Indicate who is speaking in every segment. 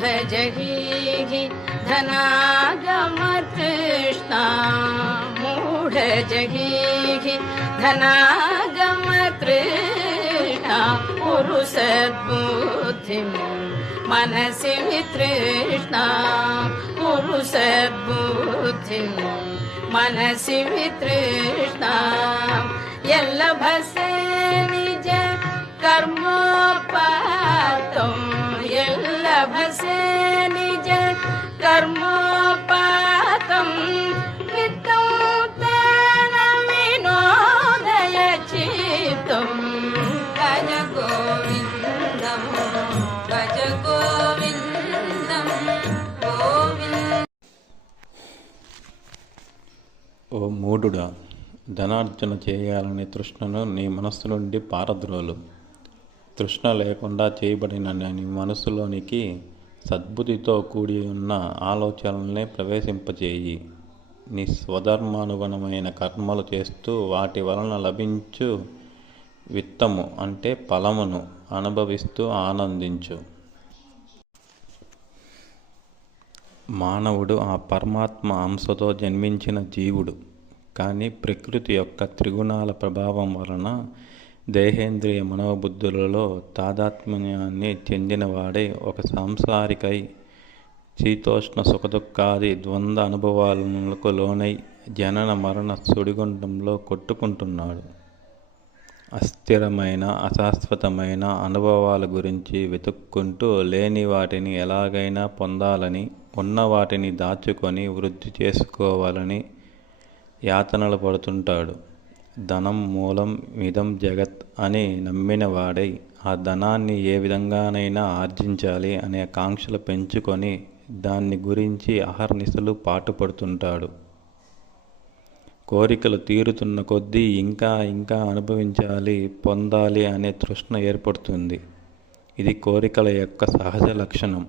Speaker 1: जगी धनागमतृष्णा। गमतृष्टा धनागमतृष्णा। पुरुषद्बुद्धिम् मनसि वितृष्णा। पुरुषद्बुद्धिम् मनसि वितृष्णा। यल्लभसे निज कर्म
Speaker 2: ఓ మూఢుడా ధనార్జన చేయాలనే తృష్ణను నీ మనస్సు నుండి పారద్రోలు. తృష్ణ లేకుండా చేయబడిన నీ మనసులోనికి సద్బుద్ధితో కూడి ఉన్న ఆలోచనల్ని ప్రవేశింపచేయి నీ స్వధర్మానుగుణమైన కర్మలు చేస్తూ వాటి వలన లభించు విత్తము అంటే ఫలమును అనుభవిస్తూ ఆనందించు. మానవుడు ఆ పరమాత్మ అంశతో జన్మించిన జీవుడు. కానీ ప్రకృతి యొక్క త్రిగుణాల ప్రభావం వలన దేహేంద్రియ మనోబుద్ధులలో తాదాత్మ్యాన్ని చెందినవాడే ఒక సాంసారికై శీతోష్ణ సుఖదుఖాది ద్వంద్వ అనుభవాలకు లోనై జనన మరణ సుడిగుండంలో కొట్టుకుంటున్నాడు. అస్థిరమైన అశాశ్వతమైన అనుభవాల గురించి వెతుక్కుంటూ లేని వాటిని ఎలాగైనా పొందాలని ఉన్న వాటిని దాచుకొని వృద్ధి చేసుకోవాలని యాతనలు పడుతుంటాడు. ధనం మూలం మిదం జగత్ అని నమ్మిన వాడై ఆ ధనాన్ని ఏ విధంగానైనా ఆర్జించాలి అనే కాంక్షలు పెంచుకొని దాన్ని గురించి అహర్నిశలు పాటుపడుతుంటాడు. కోరికలు తీరుతున్న కొద్దీ ఇంకా ఇంకా అనుభవించాలి పొందాలి అనే తృష్ణ ఏర్పడుతుంది. ఇది కోరికల యొక్క సహజ లక్షణం.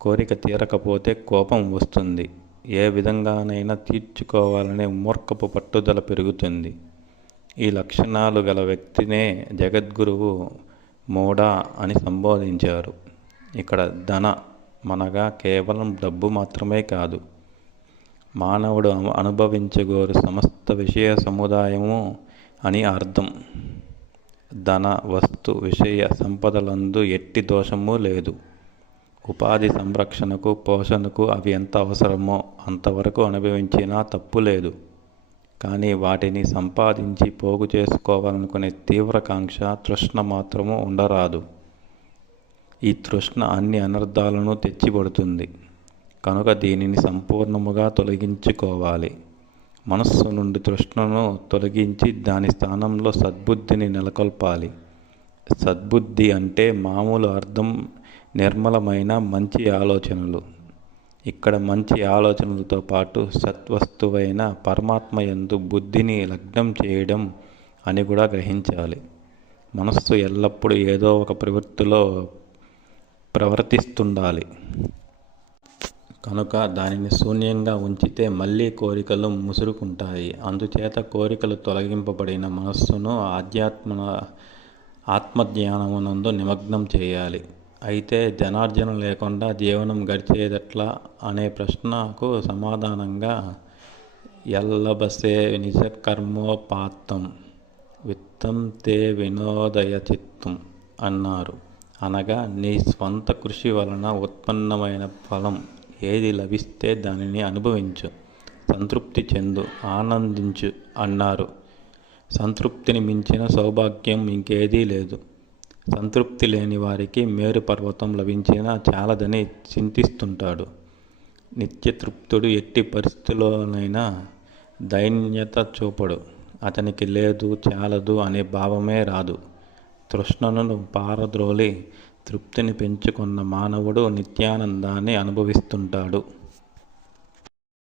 Speaker 2: కోరిక తీరకపోతే కోపం వస్తుంది. ఏ విధంగానైనా తీర్చుకోవాలనే మూర్ఖపు పట్టుదల పెరుగుతుంది. ఈ లక్షణాలు గల వ్యక్తినే జగద్గురువు మోడా అని సంబోధించారు. ఇక్కడ ధన మనగా కేవలం డబ్బు మాత్రమే కాదు మానవుడు అనుభవించగోరు సమస్త విషయ సముదాయము అని అర్థం. ధన వస్తు విషయ సంపదలందు ఎట్టి దోషము లేదు. ఉపాధి సంరక్షణకు పోషణకు అవి ఎంత అవసరమో అంతవరకు అనుభవించినా తప్పు లేదు. కానీ వాటిని సంపాదించి పోగు చేసుకోవాలనుకునే తీవ్రకాంక్ష తృష్ణ మాత్రము ఉండరాదు. ఈ తృష్ణ అన్ని అనర్థాలను తెచ్చిపడుతుంది. కనుక దీనిని సంపూర్ణముగా తొలగించుకోవాలి. మనస్సు నుండి తృష్ణను తొలగించి దాని స్థానంలో సద్బుద్ధిని నెలకొల్పాలి. సద్బుద్ధి అంటే మామూలు అర్థం నిర్మలమైన మంచి ఆలోచనలు. ఇక్కడ మంచి ఆలోచనలతో పాటు సత్వస్తువైన పరమాత్మ ఎందు బుద్ధిని లగ్నం చేయడం అని కూడా గ్రహించాలి. మనస్సు ఎల్లప్పుడూ ఏదో ఒక ప్రవృత్తిలో ప్రవర్తిస్తుండాలి. కనుక దానిని శూన్యంగా ఉంచితే మళ్ళీ కోరికలు ముసురుకుంటాయి. అందుచేత కోరికలు తొలగింపబడిన మనస్సును ఆధ్యాత్మ ఆత్మజ్ఞానమునందు నిమగ్నం చేయాలి. అయితే జనార్జనం లేకుండా జీవనం గడిచేదట్లా అనే ప్రశ్నకు సమాధానంగా ఎల్లబసే నిజకర్మోపాత్తం విత్తం తే వినోదయ చిత్తం అన్నారు. అనగా నీ స్వంత కృషి వలన ఉత్పన్నమైన ఫలం ఏది లభిస్తే దానిని అనుభవించు. సంతృప్తి చెందు ఆనందించు అన్నారు. సంతృప్తిని మించిన సౌభాగ్యం ఇంకేదీ లేదు. సంతృప్తి లేని వారికి మేరు పర్వతం లభించినా చాలదని చింతిస్తుంటాడు. నిత్యతృప్తుడు ఎట్టి పరిస్థితుల్లోనైనా దైన్యత చూపడు. అతనికి లేదు చాలదు అనే భావమే రాదు. తృష్ణను పారద్రోలి తృప్తిని పెంచుకున్న మానవుడు నిత్యానందాన్ని అనుభవిస్తుంటాడు.